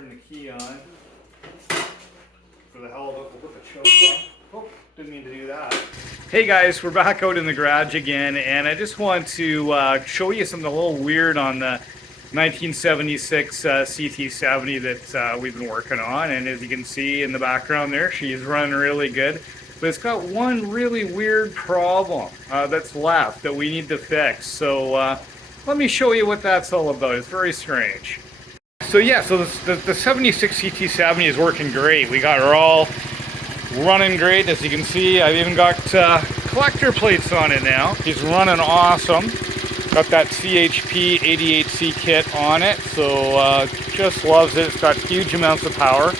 turn the key on. For the hell of it, we'll put the choke on. Oh, didn't mean to do that. Hey guys, we're back out in the garage again, and I just want to show you something a little weird on the 1976 CT70 that we've been working on. And as you can see in the background there, she's running really good. But it's got one really weird problem that's left that we need to fix. So let me show you what that's all about. It's very strange. So yeah, so the 76 CT70 is working great. We got her all running great. As you can see, I've even got collector plates on it now. She's running awesome. Got that CHP 88C kit on it, so just loves it. It's got huge amounts of power.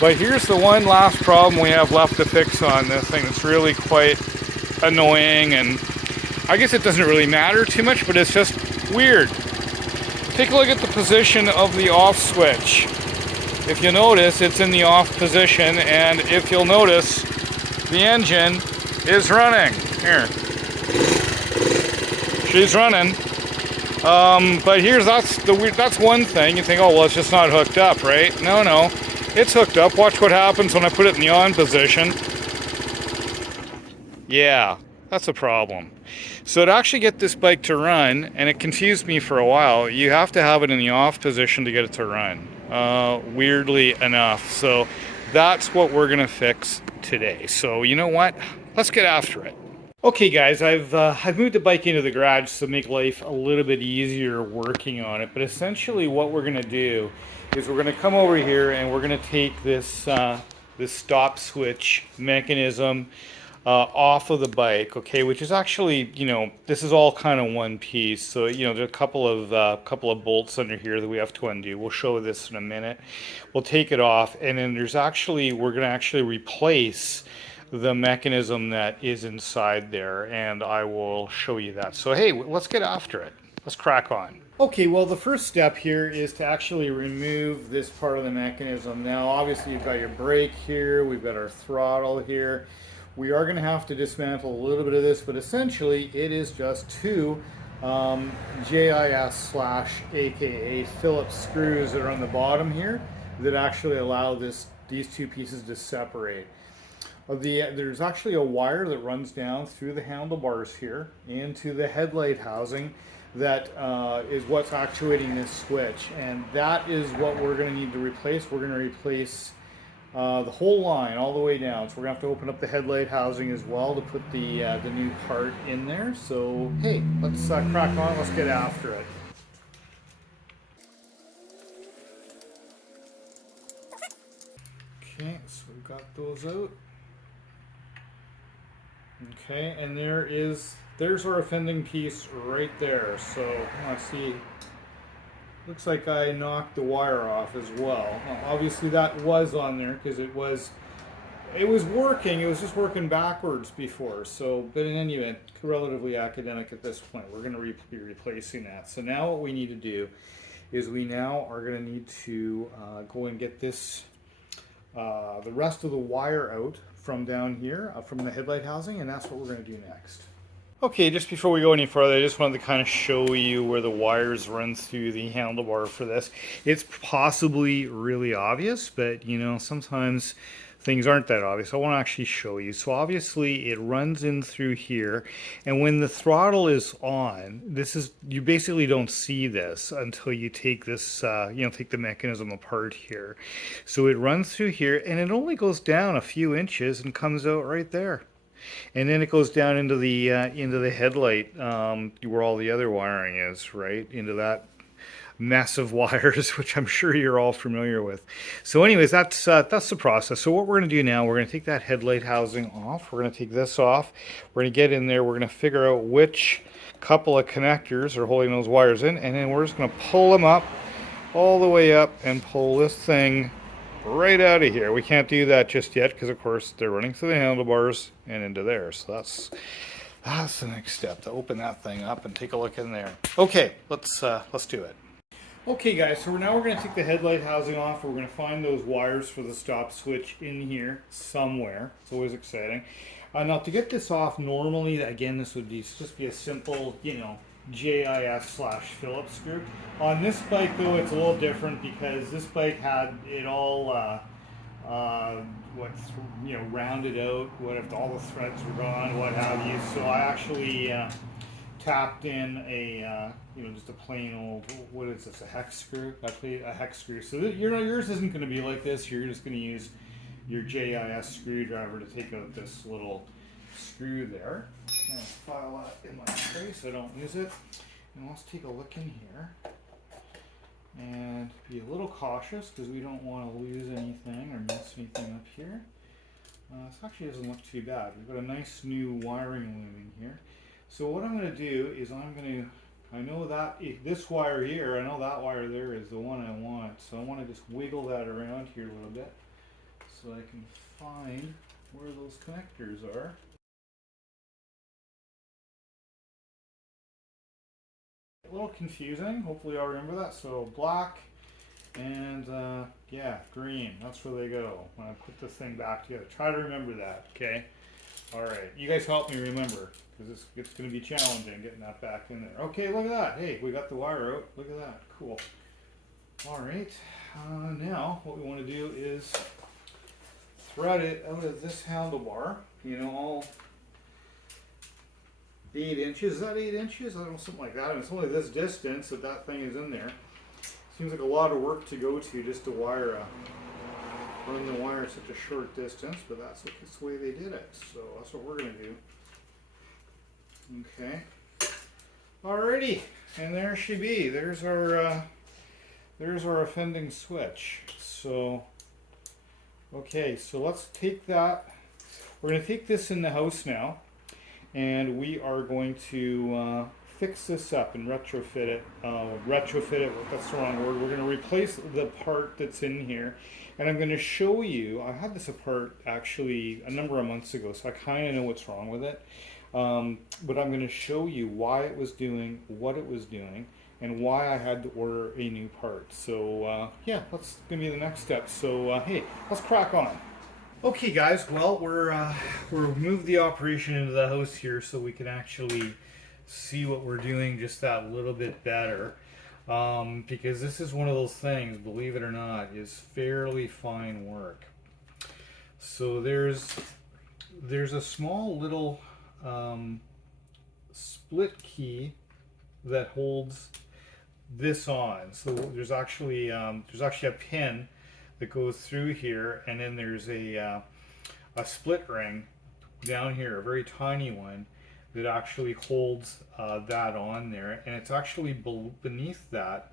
But here's the one last problem we have left to fix on this thing. It's really quite annoying, and I guess it doesn't really matter too much, but it's just weird. Take a look at the position of the off switch. If you notice, it's in the off position, and if you'll notice, the engine is running. Here. She's running. But that's one thing. You think, oh, well, it's just not hooked up, right? No. It's hooked up. Watch what happens when I put it in the on position. Yeah, that's a problem. So to actually get this bike to run, and it confused me for a while, you have to have it in the off position to get it to run. Weirdly enough. So that's what we're gonna fix today. So you know what? Let's get after it. Okay guys, I've moved the bike into the garage to make life a little bit easier working on it. But essentially what we're gonna do is we're gonna come over here and we're gonna take this this stop switch mechanism off of the bike, okay, which is actually, you know, this is all kind of one piece. So, you know, there's a couple of bolts under here that we have to undo. We'll show this in a minute. We'll take it off, and then we're going to actually replace the mechanism that is inside there, and I will show you that. So, hey, let's get after it. Let's crack on. Okay, well, the first step here is to actually remove this part of the mechanism. Now, obviously, you've got your brake here, we've got our throttle here. We are going to have to dismantle a little bit of this, but essentially it is just two JIS / aka Phillips screws that are on the bottom here that actually allow these two pieces to separate. There's actually a wire that runs down through the handlebars here into the headlight housing that is what's actuating this switch, and that is what we're going to need to replace. We're going to replace the whole line all the way down. So we're gonna have to open up the headlight housing as well to put the new part in there. So hey, let's crack on. Let's get after it. Okay, so we've got those out. Okay, and there's our offending piece right there. So let's see. Looks like I knocked the wire off as well. Obviously that was on there because it was working. It was just working backwards before. So, but in any event, relatively academic at this point. We're going to be replacing that. So now what we need to do is we now are going to need to go and get this the rest of the wire out from down here from the headlight housing, and that's what we're going to do next. Okay, just before we go any further, I just wanted to kind of show you where the wires run through the handlebar for this. It's possibly really obvious, but you know, sometimes things aren't that obvious. I want to actually show you. So obviously it runs in through here, and when the throttle is on, you basically don't see this until you take this, take the mechanism apart here. So it runs through here, and it only goes down a few inches and comes out right there. And then it goes down into the headlight where all the other wiring is, right? Into that mess of wires, which I'm sure you're all familiar with. So anyways, that's the process. So what we're going to do now, we're going to take that headlight housing off. We're going to take this off. We're going to get in there. We're going to figure out which couple of connectors are holding those wires in, and then we're just going to pull them up all the way up and pull this thing right out of here. We can't do that just yet because of course they're running through the handlebars and into there. So that's the next step, to open that thing up and take a look in there. Okay, let's do it. Okay guys, so now we're going to take the headlight housing off. We're going to find those wires for the stop switch in here somewhere. It's always exciting. Now to get this off, normally, again, this would just be a simple, JIS/Phillips screw. On this bike though, it's a little different because this bike had it all rounded out. What if all the threads were gone, what have you? So I actually tapped in a just a plain old, what is this, a hex screw? Actually a hex screw. So yours isn't going to be like this. You're just going to use your JIS screwdriver to take out this little screw there. I'm going to file that in my tray so I don't lose it. And let's take a look in here and be a little cautious because we don't want to lose anything or mess anything up here. This actually doesn't look too bad. We've got a nice new wiring loom in here. So what I'm going to do is I know that this wire here, I know that wire there is the one I want. So I want to just wiggle that around here a little bit so I can find where those connectors are. A little confusing, hopefully I'll remember that. So black and yeah, green, that's where they go when I put this thing back together. Try to remember that, okay? Alright, you guys help me remember, because it's going to be challenging getting that back in there. Okay, look at that. Hey, we got the wire out. Look at that. Cool. Alright, now what we want to do is thread it out of this handlebar, all 8 inches. Is that 8 inches? I don't know, something like that. And it's only this distance that thing is in there. Seems like a lot of work to go to just to run the wire such a short distance, but that's the way they did it. So that's what we're going to do. Okay. Alrighty, and there she be. There's our offending switch. So, okay, so let's take that. We're going to take this in the house now, and we are going to fix this up and retrofit it. That's the wrong word. We're going to replace the part that's in here, and I'm going to show you. I had this apart actually a number of months ago, so I kind of know what's wrong with it. But I'm going to show you why it was doing what it was doing and why I had to order a new part. So yeah, that's going to be the next step. So hey, let's crack on. Okay guys, well we're moved the operation into the house here so we can actually see what we're doing just that little bit better. Because this is one of those things, believe it or not, is fairly fine work. So there's a small little split key that holds this on. So there's actually a pin that goes through here, and then there's a split ring down here, a very tiny one that actually holds that on there, and it's actually beneath that.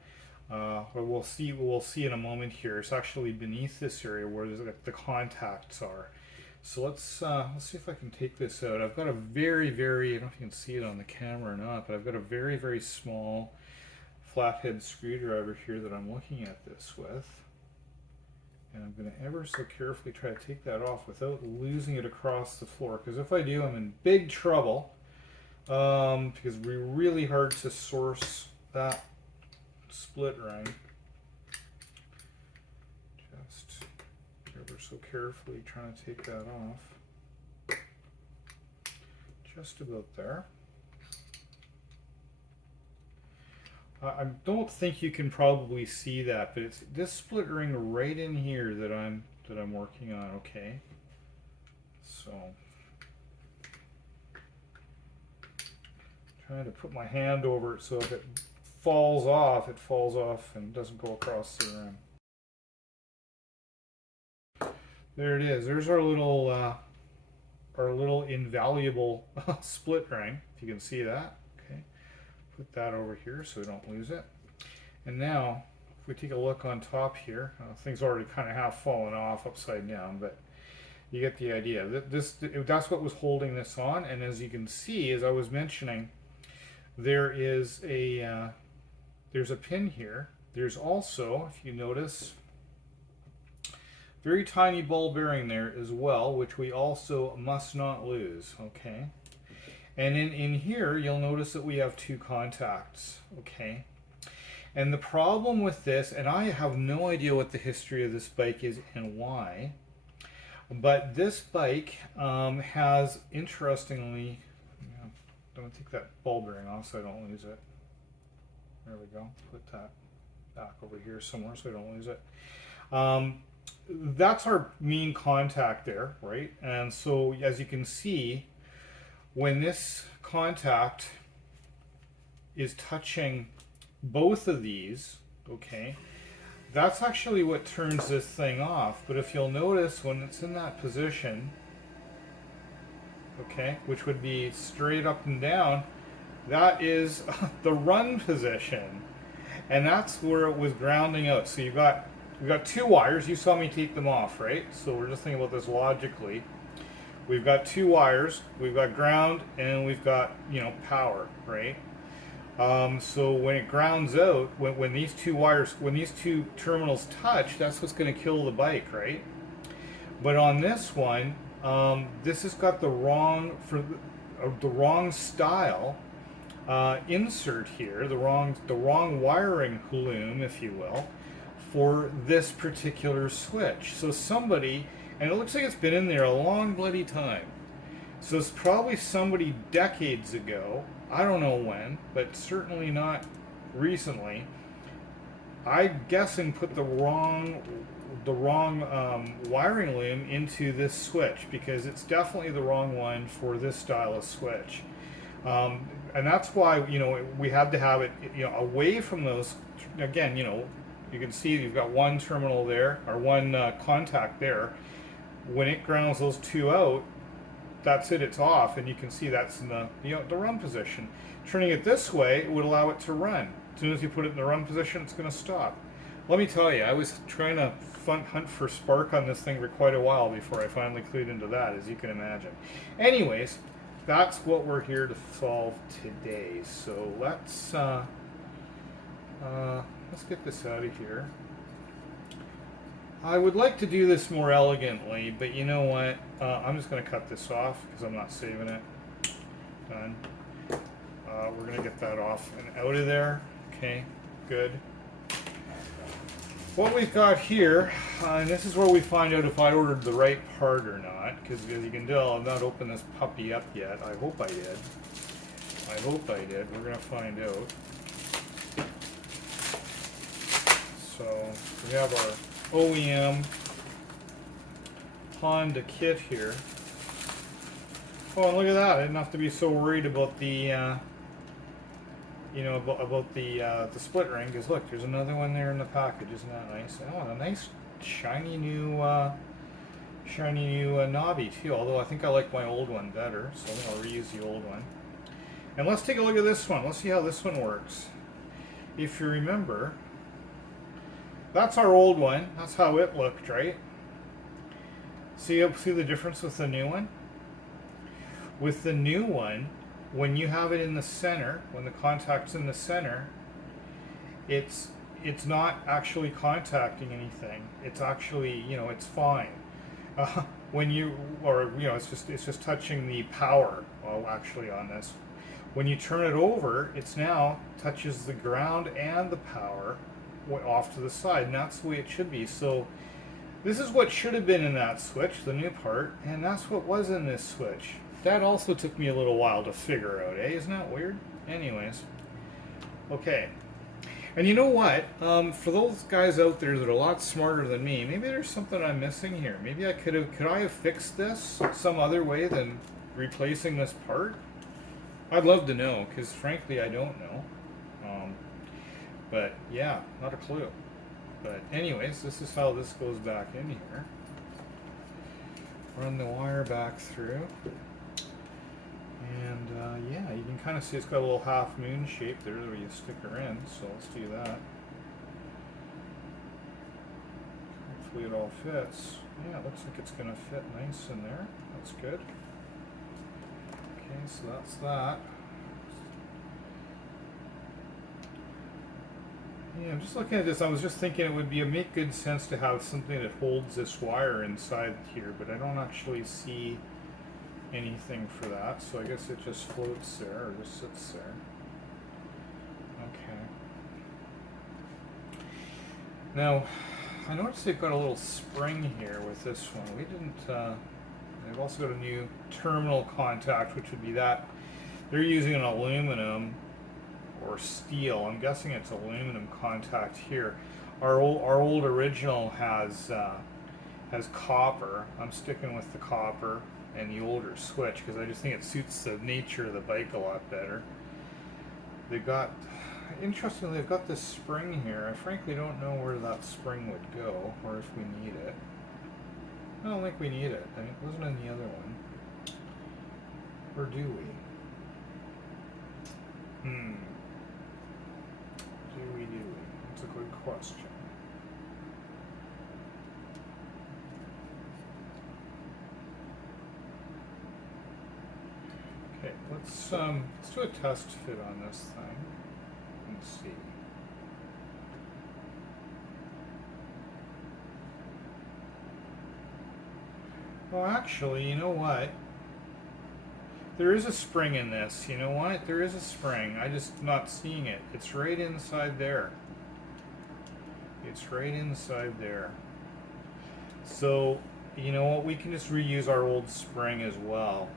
Or we'll see in a moment here. It's actually beneath this area where the contacts are. So let's see if I can take this out. I've got a very, very, I don't know if you can see it on the camera or not, but I've got a very, very small flathead screwdriver here that I'm looking at this with. And I'm going to ever so carefully try to take that off without losing it across the floor. Because if I do, I'm in big trouble. Because we're really hard to source that split ring. Just ever so carefully trying to take that off. Just about there. I don't think you can probably see that, but it's this split ring right in here that I'm working on. Okay, so trying to put my hand over it so if it falls off and doesn't go across the rim. There it is. There's our little invaluable split ring, if you can see that. Put that over here so we don't lose it. And now, if we take a look on top here, things already kind of have fallen off upside down, but you get the idea. That's what was holding this on, and as you can see, as I was mentioning, there's a pin here. There's also, if you notice, very tiny ball bearing there as well, which we also must not lose, okay? And in here, you'll notice that we have 2 contacts, okay? And the problem with this, and I have no idea what the history of this bike is and why, but this bike has, interestingly, I'm gonna take that bulb ring off so I don't lose it. There we go. Put that back over here somewhere so I don't lose it. That's our main contact there, right? And so as you can see, when this contact is touching both of these, okay, that's actually what turns this thing off. But if you'll notice, when it's in that position, okay, which would be straight up and down, that is the run position, and that's where it was grounding out. So we've got two wires. You saw me take them off, right? So we're just thinking about this logically. We've got two wires. We've got ground, and we've got, you know, power, right? So when it grounds out, when these two wires, when these two terminals touch, that's what's going to kill the bike, right? But on this one, this has got the wrong style insert here, the wrong wiring loom, if you will, for this particular switch. So somebody, and it looks like it's been in there a long bloody time. So it's probably somebody decades ago, I don't know when, but certainly not recently, I'm guessing put the wrong wiring loom into this switch, because it's definitely the wrong one for this style of switch. And that's why, you know, we had to have it, you know, away from those. Again, you know, you can see you've got one terminal there, or one contact there. When it grounds those two out, that's it, it's off, and you can see that's in the, you know, the run position. Turning it this way would allow it to run. As soon as you put it in the run position, it's going to stop. Let me tell you, I was trying to hunt for spark on this thing for quite a while before I finally clued into that, as you can imagine. Anyways, that's what we're here to solve today. So let's get this out of here. I would like to do this more elegantly, but you know what? I'm just going to cut this off because I'm not saving it. Done. We're going to get that off and out of there. Okay, good. What we've got here, and this is where we find out if I ordered the right part or not, because as you can tell, I've not opened this puppy up yet. I hope I did. I hope I did. We're going to find out. So we have our OEM Honda kit here. Oh, and look at that! I didn't have to be so worried about the, you know, about the split ring. Because look, there's another one there in the package. Isn't that nice? Oh, a nice shiny new knobby too. Although I think I like my old one better, so I think I'll reuse the old one. And let's take a look at this one. Let's see how this one works. If you remember, that's our old one. That's how it looked, right? See the difference with the new one? With the new one, when you have it in the center, when the contact's in the center, it's not actually contacting anything. It's actually, you know, it's fine. When you, or you know, it's just touching the power. Well, actually, on this, when you turn it over, it's now touches the ground and the power off to the side, and that's the way it should be. So this is what should have been in that switch, the new part, and that's what was in this switch. That also took me a little while to figure out, eh? Isn't that weird? Anyways, okay. And you know what? For those guys out there that are a lot smarter than me, maybe there's something I'm missing here. Maybe could I have fixed this some other way than replacing this part? I'd love to know, because frankly, I don't know. But yeah, not a clue. But anyways, this is how this goes back in here. Run the wire back through. And yeah, you can kind of see it's got a little half moon shape there where you stick her in, so let's do that. Hopefully it all fits. Yeah, it looks like it's going to fit nice in there. That's good. Okay, so that's that. Yeah, I'm just looking at this. I was just thinking it would make good sense to have something that holds this wire inside here, but I don't actually see anything for that, so I guess it just floats there, or just sits there. Okay. Now, I noticed they've got a little spring here with this one. We didn't, they've also got a new terminal contact, which would be that they're using an aluminum or steel. I'm guessing it's aluminum contact here. Our old original has copper. I'm sticking with the copper and the older switch because I just think it suits the nature of the bike a lot better. They've got, interestingly, they've got this spring here. I frankly don't know where that spring would go or if we need it. I don't think we need it. I mean, it wasn't in the other one. Or do we? Do we? That's a good question. Okay, let's do a test fit on this thing and see. Well, actually, you know what? There is a spring in this. You know what? There is a spring. I'm just not seeing it. It's right inside there. It's right inside there. So, you know what? We can just reuse our old spring as well.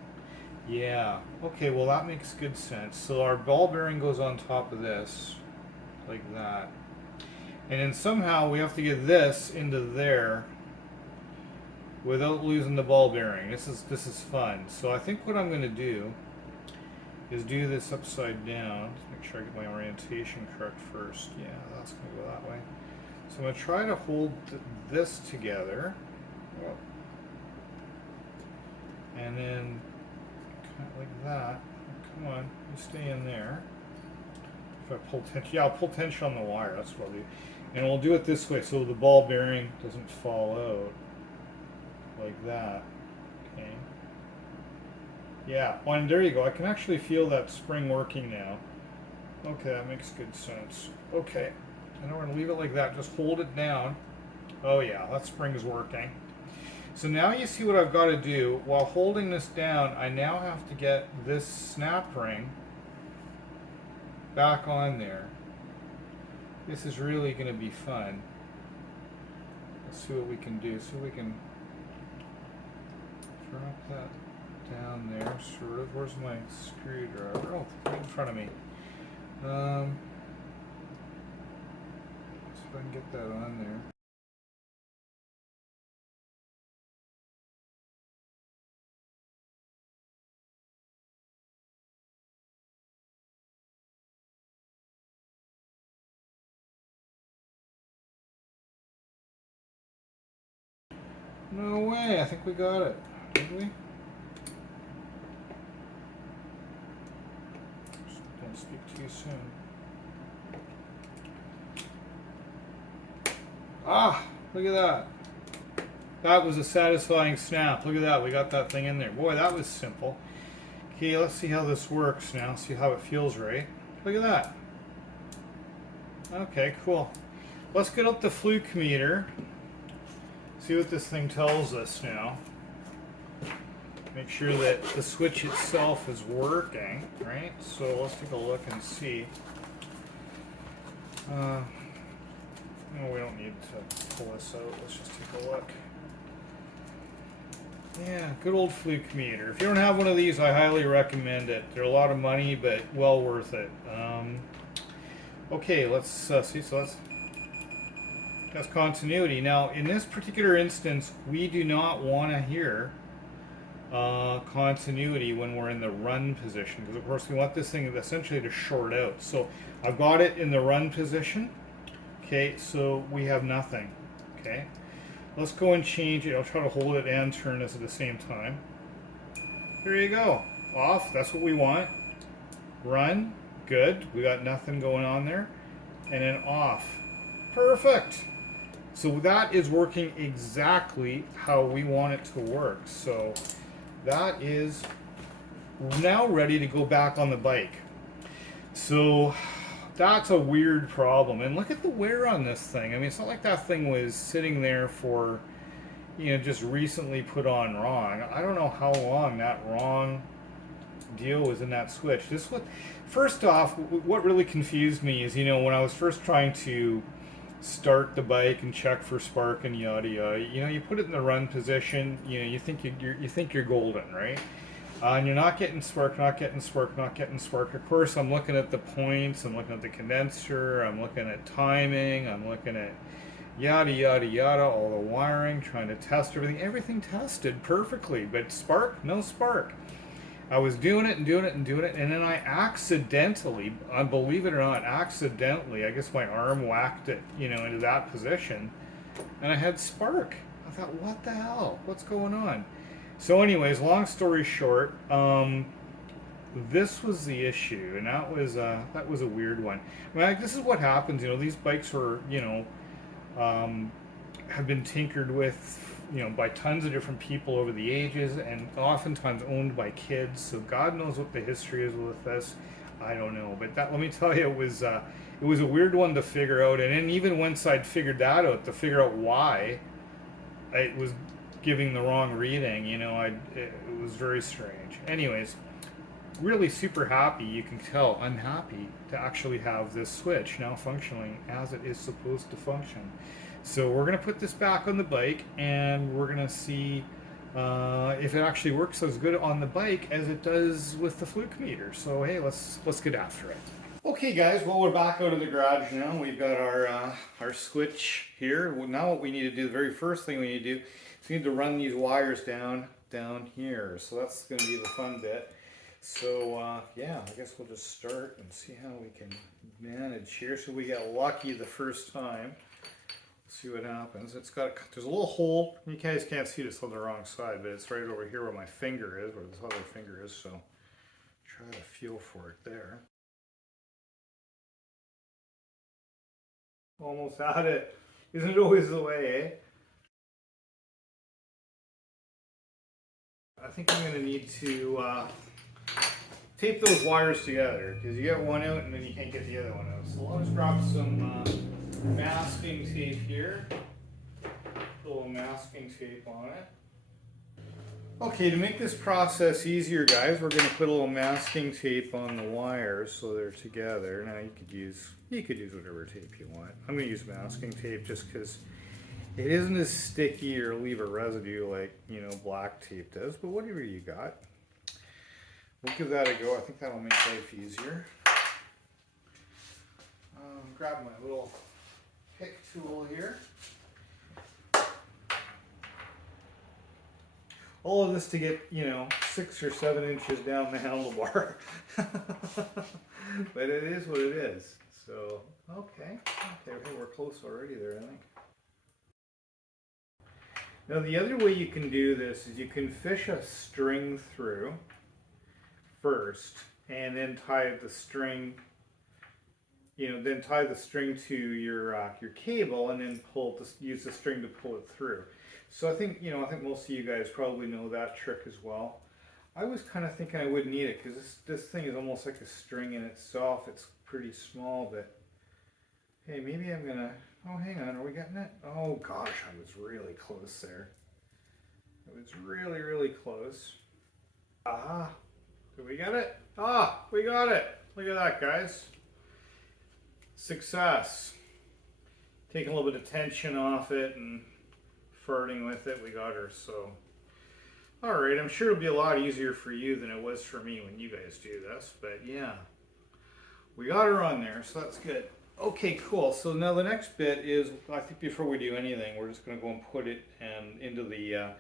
Yeah. Okay, well that makes good sense. So our ball bearing goes on top of this, like that. And then somehow we have to get this into there without losing the ball bearing. This is fun. So I think what I'm going to do is do this upside down. Make sure I get my orientation correct first. Yeah, that's going to go that way. So I'm going to try to hold this together. And then kind of like that. Come on, you stay in there. If I pull tension, yeah, I'll pull tension on the wire. That's what I'll do. And we'll do it this way so the ball bearing doesn't fall out. Like that. Okay. Yeah, well, and there you go. I can actually feel that spring working now. Okay, that makes good sense. Okay. And we're going to leave it like that. Just hold it down. Oh yeah, that spring is working. So now you see what I've got to do. While holding this down, I now have to get this snap ring back on there. This is really going to be fun. Let's see what we can do. So we can drop that down there, sort of. Where's my screwdriver? Oh, right in front of me. So if I can get that on there. No way, I think we got it. Did we? Don't speak too soon. Ah, look at that. That was a satisfying snap. Look at that, we got that thing in there. Boy, that was simple. Okay, let's see how this works now. See how it feels right. Look at that. Okay, cool. Let's get up the fluke meter. See what this thing tells us now. Make sure that the switch itself is working, right? So let's take a look and see. No, we don't need to pull this out. Let's just take a look. Yeah, good old fluke meter. If you don't have one of these, I highly recommend it. They're a lot of money, but well worth it. Okay, let's see. So that's continuity. Now, in this particular instance, we do not want to hear continuity when we're in the run position, because of course we want this thing essentially to short out. So I've got it in the run position. Okay, so we have nothing. Okay, let's go and change it. I'll try to hold it and turn this at the same time. Here you go. Off, that's what we want. Run, good. We got nothing going on there. And then off. Perfect. So that is working exactly how we want it to work. So that is now ready to go back on the bike. So that's a weird problem. And look at the wear on this thing. I mean, it's not like that thing was sitting there for, you know, just recently put on wrong. I don't know how long that wrong deal was in that switch. This was, first off, what really confused me is, you know, when I was first trying to start the bike and check for spark and yada yada, you know, you put it in the run position, you know, you think you're golden, right? And you're not getting spark, not getting spark, not getting spark. Of course, I'm looking at the points, I'm looking at the condenser, I'm looking at timing, I'm looking at yada yada yada, all the wiring, trying to test everything. Everything tested perfectly, but spark, no spark. I was doing it and doing it and doing it, and then I accidentally, believe it or not, accidentally, I guess my arm whacked it, into that position, and I had spark. I thought, what the hell? What's going on? So, anyways, long story short, this was the issue, and that was a weird one. This is what happens. These bikes were, have been tinkered with, by tons of different people over the ages, and oftentimes owned by kids. So God knows what the history is with this. I don't know, but let me tell you, it was a weird one to figure out. And then even once I'd figured that out, to figure out why it was giving the wrong reading, it was very strange. Anyways, really super happy. You can tell I'm happy to actually have this switch now functioning as it is supposed to function. So we're going to put this back on the bike, and we're going to see if it actually works as good on the bike as it does with the fluke meter. So hey, let's get after it. Okay guys, well, we're back out of the garage now. We've got our switch here. Now what we need to do, the very first thing we need to do, is we need to run these wires down here. So that's going to be the fun bit. So yeah, I guess we'll just start and see how we can manage here. So we get lucky the first time. See what happens. There's a little hole. You guys can't see this on the wrong side, but it's right over here where my finger is, where this other finger is. So try to feel for it there. Almost had it. Isn't it always the way, eh? I think I'm going to need to tape those wires together, because you get one out and then you can't get the other one out. So I'll just grab some masking tape here. A little masking tape on it. Okay, to make this process easier, guys, we're going to put a little masking tape on the wires so they're together. Now you could use whatever tape you want. I'm going to use masking tape just because it isn't as sticky or leave a residue like, black tape does, but whatever you got. We'll give that a go. I think that'll make life easier. Grab my little pick tool here. All of this to get, 6 or 7 inches down the handlebar. But it is what it is. So, okay, we're close already there, I think. Now the other way you can do this is you can fish a string through first, and then tie the string, to your cable, and then use the string to pull it through. So I think most of you guys probably know that trick as well. I was kind of thinking I wouldn't need it because this thing is almost like a string in itself. It's pretty small, but hey, maybe I'm gonna. Oh, hang on, are we getting it? Oh gosh, I was really close there. It was really, really close. Ah, did we get it? Ah, we got it. Look at that, guys. Success. Taking a little bit of tension off it and farting with it, we got her. So, alright, I'm sure it'll be a lot easier for you than it was for me when you guys do this, but yeah, we got her on there, so that's good. Okay, cool. So now the next bit is, I think before we do anything, we're just going to go and put it into the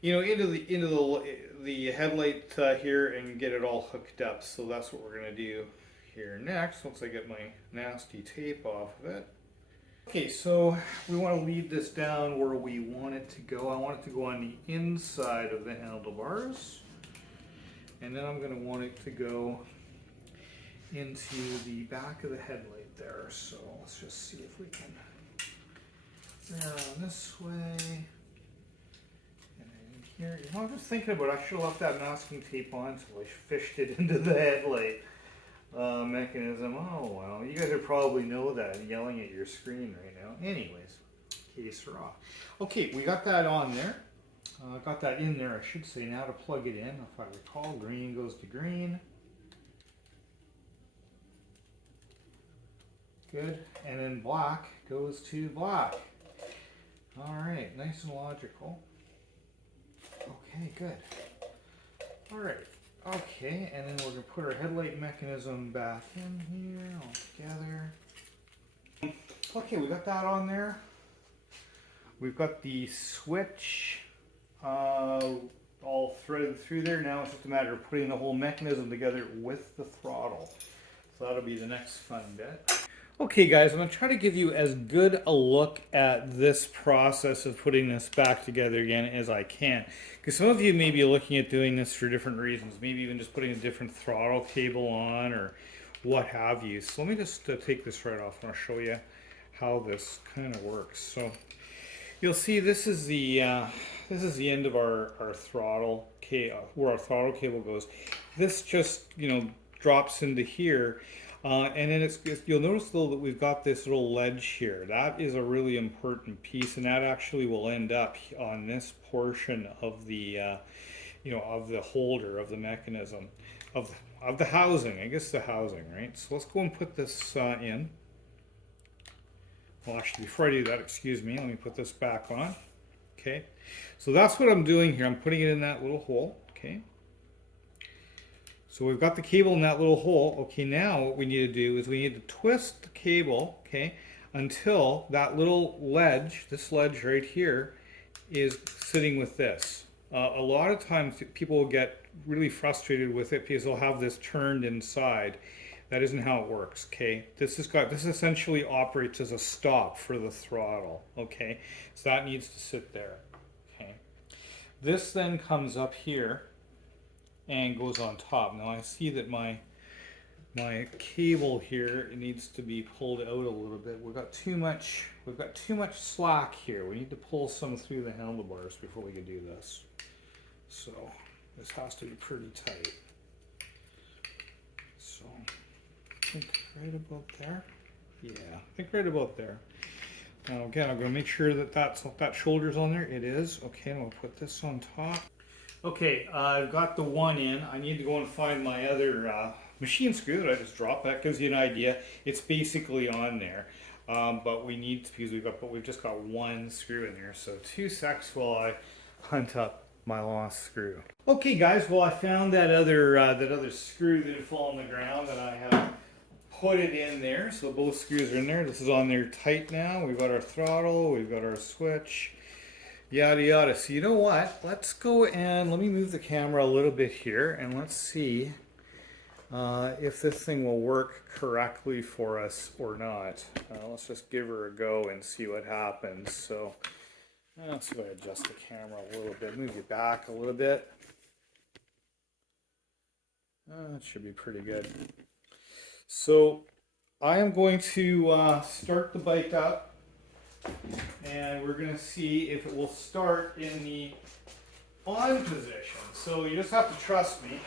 the headlight here and get it all hooked up. So that's what we're going to do here next, once I get my nasty tape off of it. Okay, so we want to lead this down where we want it to go. I want it to go on the inside of the handlebars, and then I'm going to want it to go into the back of the headlight there. So let's just see if we can around this way. And then here, I'm just thinking about it. I should have left that masking tape on until I fished it into the headlight mechanism. Oh well, you guys would probably know that yelling at your screen right now. Anyways, case are off. Okay, we got that on there. Got that in there, I should say. Now to plug it in, if I recall, green goes to green. Good, and then black goes to black. All right, nice and logical. Okay, good. All right. Okay, and then we're gonna put our headlight mechanism back in here all together. Okay, we got that on there. We've got the switch all threaded through there. Now it's just a matter of putting the whole mechanism together with the throttle. So that'll be the next fun bit. Okay guys, I'm going to try to give you as good a look at this process of putting this back together again as I can. Because some of you may be looking at doing this for different reasons. Maybe even just putting a different throttle cable on or what have you. So let me just take this right off and I'll show you how this kind of works. So you'll see this is the end of our throttle cable, where our throttle cable goes. This just, you know, drops into here. And then you'll notice though that we've got this little ledge here. That is a really important piece, and that actually will end up on this portion of the, you know, of the holder of the mechanism, of the housing. I guess the housing, right? So let's go and put this in. Well, actually, before I do that, excuse me, let me put this back on. Okay, so that's what I'm doing here. I'm putting it in that little hole. Okay. So we've got the cable in that little hole. Okay, now what we need to do is we need to twist the cable, okay, until that little ledge, this ledge right here, is sitting with this. A lot of times people will get really frustrated with it because they'll have this turned inside. That isn't how it works, okay? This essentially operates as a stop for the throttle, okay? So that needs to sit there, okay? This then comes up here and goes on top. Now I see that my cable here needs to be pulled out a little bit. We've got too much slack here. We need to pull some through the handlebars before we can do this. So this has to be pretty tight. So I think right about there. Yeah, I think right about there. Now again, I'm going to make sure that that shoulder's on there. It is. Okay, and we'll put this on top. Okay, I've got the one in. I need to go and find my other machine screw that I just dropped. That gives you an idea. It's basically on there, but we need to, because we've just got one screw in there. So 2 secs while I hunt up my lost screw. Okay, guys. Well, I found that other screw that had fallen on the ground, and I have put it in there. So both screws are in there. This is on there tight now. We've got our throttle. We've got our switch. Yada yada. So you know what? Let's go and let me move the camera a little bit here and let's see if this thing will work correctly for us or not. Let's just give her a go and see what happens. So let's see if I adjust the camera a little bit, move you back a little bit. That should be pretty good. So I am going to start the bike up. And we're going to see if it will start in the on position. So you just have to trust me,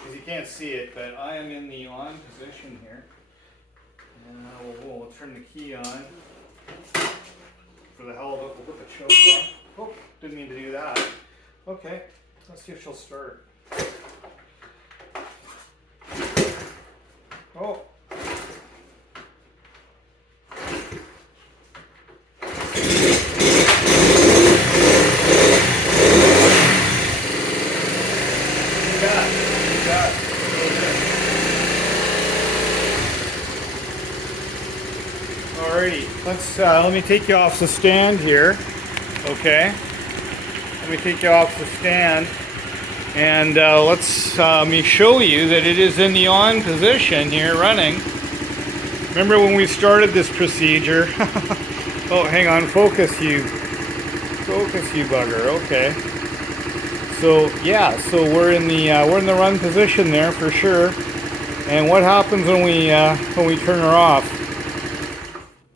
because you can't see it, but I am in the on position here. And we'll turn the key on. For the hell of it, we'll put the choke on. Oh, didn't mean to do that. Okay, let's see if she'll start. Oh. Alrighty, let me take you off the stand here. Okay, let me take you off the stand, and let's me show you that it is in the on position here, running. Remember when we started this procedure? Oh, hang on, focus you bugger. Okay. So yeah, so we're in the run position there for sure. And what happens when we turn her off?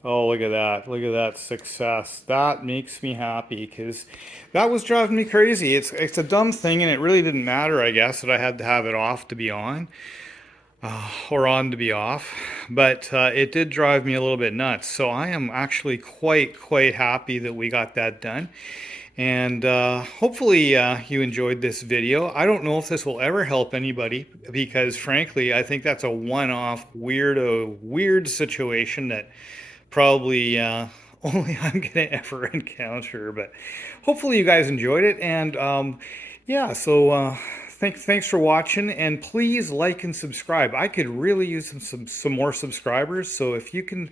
Oh, look at that success. That makes me happy, because that was driving me crazy. It's a dumb thing, and it really didn't matter, I guess, that I had to have it off to be on, or on to be off. But it did drive me a little bit nuts. So I am actually quite happy that we got that done. And hopefully you enjoyed this video. I don't know if this will ever help anybody, because frankly, I think that's a one-off weird situation that probably only I'm gonna ever encounter. But hopefully you guys enjoyed it, and yeah, so thanks for watching, and please like and subscribe. I could really use some more subscribers. So if you can,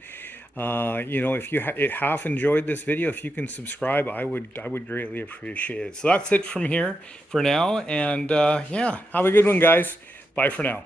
you know, if you half enjoyed this video, if you can subscribe, I would greatly appreciate it. So that's it from here for now, and yeah, have a good one, guys. Bye for now.